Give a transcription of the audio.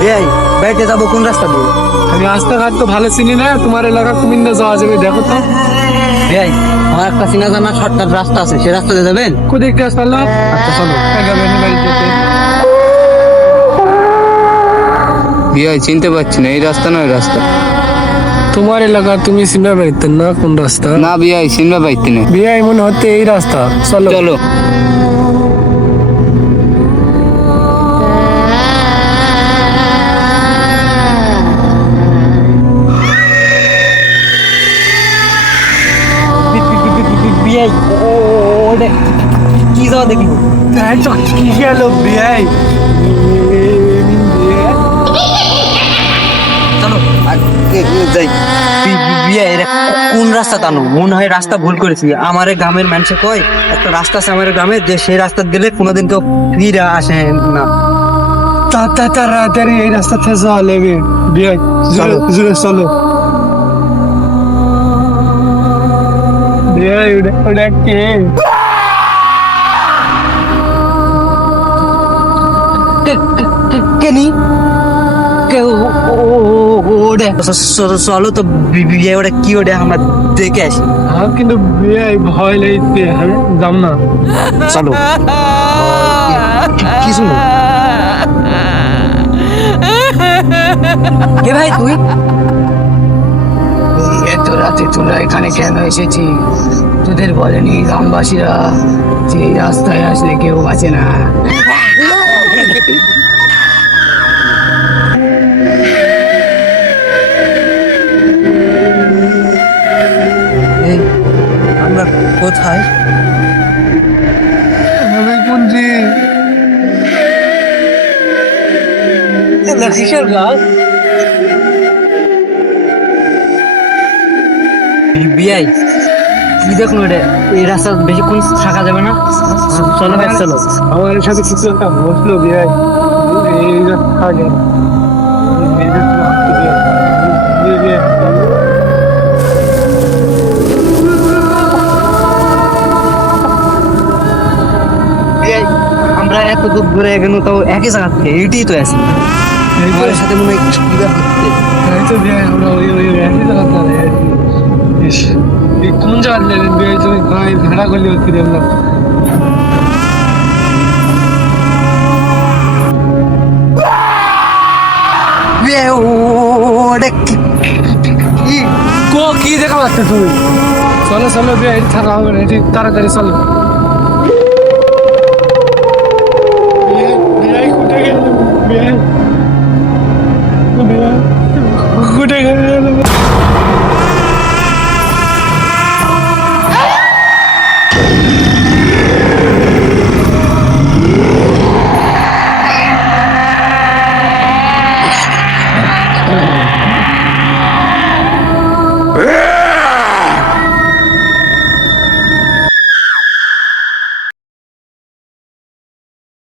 বেআই বাড়িতে যাবো কোন রাস্তা দিয়ে? আমি রাস্তাঘাট তো ভালো চিনি না, তোমার এলাকা কুমিল্লা যাওয়া যাবে, দেখো তো। বেআই আমার একটা চিনা জানা শর্টকাট রাস্তা আছে, সে রাস্তা দিয়ে যাবেন? কোদিকটা চলো। আচ্ছা চলো। বিয়াই চিনতে পারছি না, এই রাস্তা না ওই রাস্তা। তোমার এলাকা তুমি চিনতে পারতেন না কোন রাস্তা? না বিয়াই চিনবা পাইতি না। বিয়াই মনে হতে এই রাস্তা, চলো চলো। বেআই ওটা কি যাওয়া দেখি? কি গেল বিয়াই? চলো যাই। বিআই এটা কোন রাস্তা টানো? মনে হয় রাস্তা ভুল করেছি। আমার গ্রামের মানুষে কয় একটা রাস্তা আছে আমার গ্রামে, যে সেই রাস্তা দিলে কোনোদিন কেউ ফিরে আসে না। তাড়াতাড়ি এই রাস্তা থেকে যাওয়া লেগে বিয়াই, চলো জোরে চলো। বিয়াই ওটা কে? কেনি কেউ ওটা চলো তো বিআই ওটা কি ওটা আমরা দেখে আসি। হ্যাঁ কিন্তু বিয়াই ভয় লাগছে, হ্যাঁ যাম না। চলো। কিছু না। কে ভাই তুই? এত রাতে তোরা এখানে কেন এসেছি? তোদের বলেনি গ্রামবাসীরা যে এই রাস্তায় আসলে কেউ বাঁচে না? এই, আমরা কোথায়? আমি কোনজি কিসের গাছ? বিআই কি দেখুন ওটা, এই রাস্তা বেশিক্ষণ থাকা যাবে না। চলো ভাই চলো। আমার সাথে কিছু একটা বসলো বিয়াই, এই রাস্তা আগে বিআই আমরা এত দূর ঘুরে গেল তাও একই জায়গা থেকে, এইটাই তো আছে। আমার সাথে মনে হয় কি হচ্ছে। কোন জায়গা ভাড়া করলে হচ্ছে দেখলাম। বিআই ওটা কি? কি দেখা পাচ্ছে তুমি? চলো চলো বিয়ে থাকা হবে না, তাড়াতাড়ি চলো।